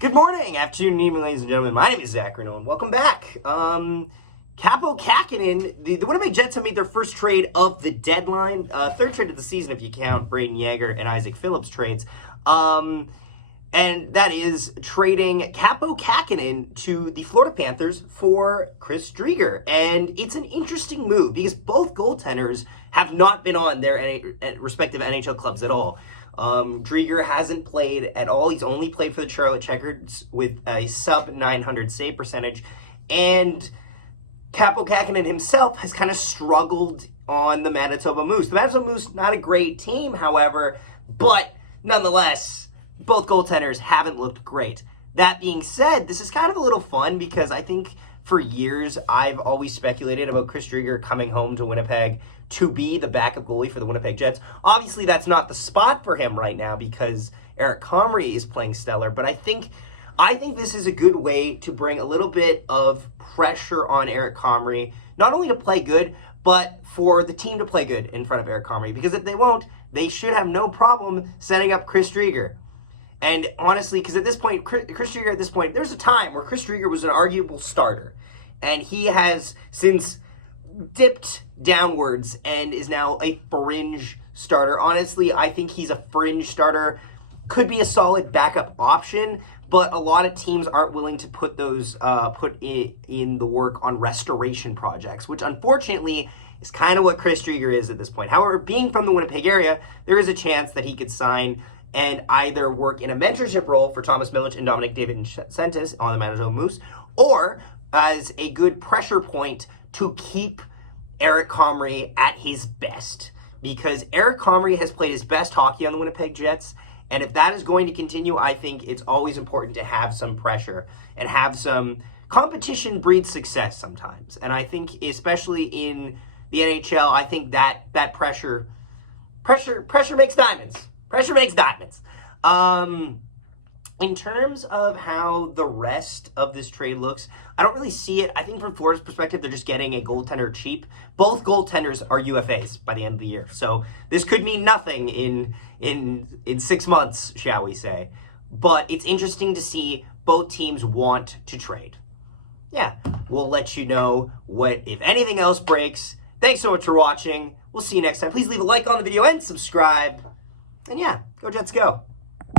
Good morning, afternoon, evening, ladies and gentlemen. My name is Zach Renault, and welcome back. Kaapo Kahkonen, the Winnipeg Jets have made their first trade of the deadline. Third trade of the season if you count Driedger and Isaac Phillips trades. And that is trading Kaapo Kahkonen to the Florida Panthers for Chris Driedger. And it's an interesting move because both goaltenders have not been on their respective NHL clubs at all. Driedger hasn't played at all. He's only played for the Charlotte Checkers with a sub-900 save percentage. And Kaapo Kahkonen himself has kind of struggled on the Manitoba Moose. The Manitoba Moose, not a great team, however, but nonetheless, both goaltenders haven't looked great. That being said, this is kind of a little fun because I think for years I've always speculated about Chris Driedger coming home to Winnipeg to be the backup goalie for the Winnipeg Jets. Obviously, that's not the spot for him right now because Eric Comrie is playing stellar, but I think this is a good way to bring a little bit of pressure on Eric Comrie, not only to play good, but for the team to play good in front of Eric Comrie, because if they won't, they should have no problem setting up Chris Driedger. And honestly, because at this point, Chris Driedger, there's a time where Chris Driedger was an arguable starter, and he has since dipped downwards and is now a fringe starter. Honestly, I think he's a fringe starter, could be a solid backup option, but a lot of teams aren't willing to put those in the work on restoration projects, which unfortunately is kind of what Chris Driedger is at this point. However, being from the Winnipeg area, there is a chance that he could sign and either work in a mentorship role for Thomas Milic and Dominic David-Centis on the Manitoba Moose, or as a good pressure point to keep Eric Comrie at his best. Because Eric Comrie has played his best hockey on the Winnipeg Jets, and if that is going to continue, I think it's always important to have some pressure and have some competition breeds success sometimes. And I think especially in the NHL, I think that pressure makes diamonds. Pressure makes diamonds. In terms of how the rest of this trade looks, I don't really see it. I think from Florida's perspective, they're just getting a goaltender cheap. Both goaltenders are UFAs by the end of the year. So this could mean nothing in 6 months, shall we say. But it's interesting to see both teams want to trade. Yeah, we'll let you know what, if anything else breaks. Thanks so much for watching. We'll see you next time. Please leave a like on the video and subscribe. And yeah, go Jets go.